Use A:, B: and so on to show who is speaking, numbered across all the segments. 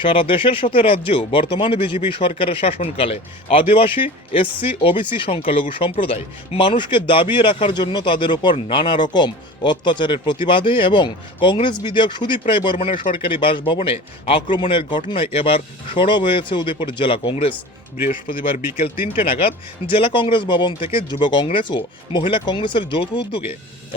A: সারা দেশের সাথে রাজ্যেও বর্তমান বিজেপি সরকারের শাসনকালে আদিবাসী, এসসি, ওবিসি সংখ্যালঘু সম্প্রদায় মানুষকে দাবিয়ে রাখার জন্য তাদের ওপর নানা রকম অত্যাচারের প্রতিবাদে এবং কংগ্রেস বিধায়ক সুদীপ রায় বর্মনের সরকারি বাসভবনে আক্রমণের ঘটনায় এবার সরব হয়েছে উদয়পুর জেলা কংগ্রেস। বৃহস্পতিবার বিকেল তিনটে নাগাদ জেলা কংগ্রেস ভবন থেকে যুব কংগ্রেস ও মহিলা কংগ্রেসের যৌথ উদ্যোগে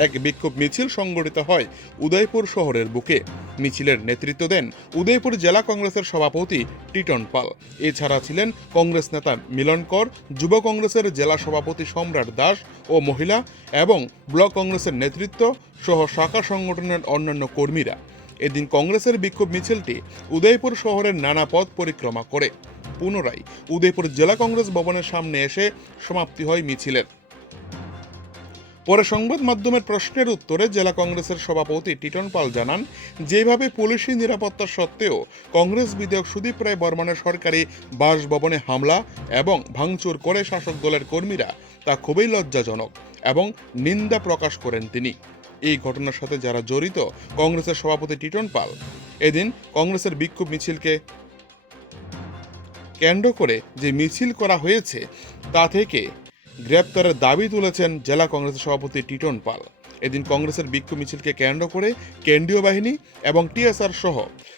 A: এক বিক্ষোভ মিছিল সংগঠিত হয় উদয়পুর শহরের বুকে। মিছিলের নেতৃত্ব দেন উদয়পুর জেলা কংগ্রেসের সভাপতি টিটন পাল। এছাড়া ছিলেন কংগ্রেস নেতা মিলন কর, যুব কংগ্রেসের জেলা সভাপতি সম্রাট দাস ও মহিলা এবং ব্লক কংগ্রেসের নেতৃত্ব সহ শাখা সংগঠনের অন্যান্য কর্মীরা। এদিন কংগ্রেসের বিক্ষোভ মিছিলটি উদয়পুর শহরের নানা পথ পরিক্রমা করে। পুনরায় উদয়পুর জেলা কংগ্রেস ভবনের সামনে এসে সমাপ্তি হয় মিছিলের। পরে সংবাদ মাধ্যমের প্রশ্নের উত্তরে জেলা কংগ্রেসের সভাপতি টিটন পাল জানান, যেভাবে পুলিশি নিরাপত্তা সত্ত্বেও কংগ্রেস বিধায়ক সুদীপ রায় বর্মনের সরকারি বাসভবনে হামলা এবং ভাঙচুর করে শাসক দলের কর্মীরা তা খুবই লজ্জাজনক এবং নিন্দা প্রকাশ করেন তিনি। এই ঘটনার সাথে যারা জড়িত, কংগ্রেসের সভাপতি টিটন পাল, এদিন কংগ্রেসের বিক্ষোভ মিছিলকে কেন্দ্র করে যে মিছিল করা হয়েছে, তা থেকে গ্রেপ্তারের দাবি তুলেছেন জেলা কংগ্রেসের সভাপতি টিটন পাল। এদিন কংগ্রেসের বিক্ষোভ মিছিলকে কেন্দ্র করে কেন্দ্রীয় বাহিনী এবং টিএসআর সহ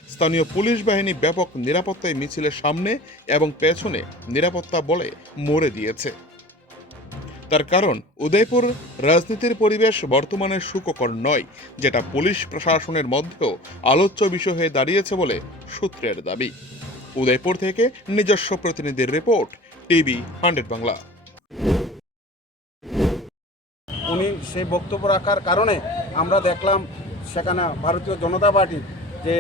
A: স্থানীয় পুলিশ বাহিনী ব্যাপক নিরাপত্তায় মিছিলের সামনে এবং পেছনে নিরাপত্তা বলে মরে দিয়েছে। তার কারণ, উদয়পুর রাজনীতির পরিবেশ বর্তমানে সুখকর নয়, যেটা পুলিশ প্রশাসনের মধ্যেও আলোচ্য বিষয় হয়ে দাঁড়িয়েছে বলে সূত্রের দাবি। উদয়পুর থেকে নিজস্ব প্রতিনিধির রিপোর্ট, টিভি হান্ড্রেড বাংলা।
B: উনি সেই বক্তব্য রাখার কারণে আমরা দেখলাম সেখানে ভারতীয় জনতা পার্টি যে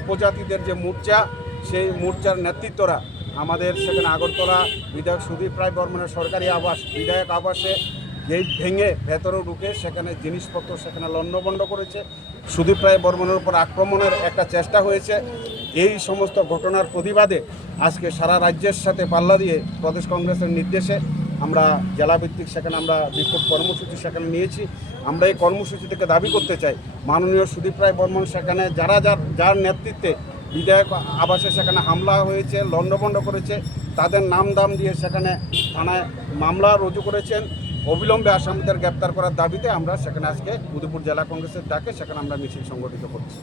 B: উপজাতিদের যে মোর্চা, সেই মোর্চার নেতৃত্বরা আমাদের সেখানে আগরতলা বিধায়ক সুদীপ রায় বর্মনের সরকারি আবাস, বিধায়ক আবাসে গেট ভেঙে ভেতরে ঢুকে সেখানে জিনিসপত্র সেখানে লণ্ডভণ্ড করেছে। সুদীপ রায় বর্মনের উপর আক্রমণের একটা চেষ্টা হয়েছে। এই সমস্ত ঘটনার প্রতিবাদে আজকে সারা রাজ্যের সাথে পাল্লা দিয়ে প্রদেশ কংগ্রেসের নির্দেশে আমরা জেলাভিত্তিক সেখানে আমরা বিক্ষোভ কর্মসূচি সেখানে নিয়েছি। আমরা এই কর্মসূচি থেকে দাবি করতে চাই, মাননীয় সুদীপ রায় বর্মন সেখানে যারা যার যার নেতৃত্বে বিধায়ক আবাসে সেখানে হামলা হয়েছে, লণ্ডভণ্ড করেছে, তাদের নাম দাম দিয়ে সেখানে থানায় মামলা রুজু করেছেন। অবিলম্বে আসামিদের গ্রেপ্তার করার দাবিতে আমরা সেখানে আজকে উদয়পুর জেলা কংগ্রেসের ডাকে সেখানে আমরা মিছিল সংগঠিত করছি।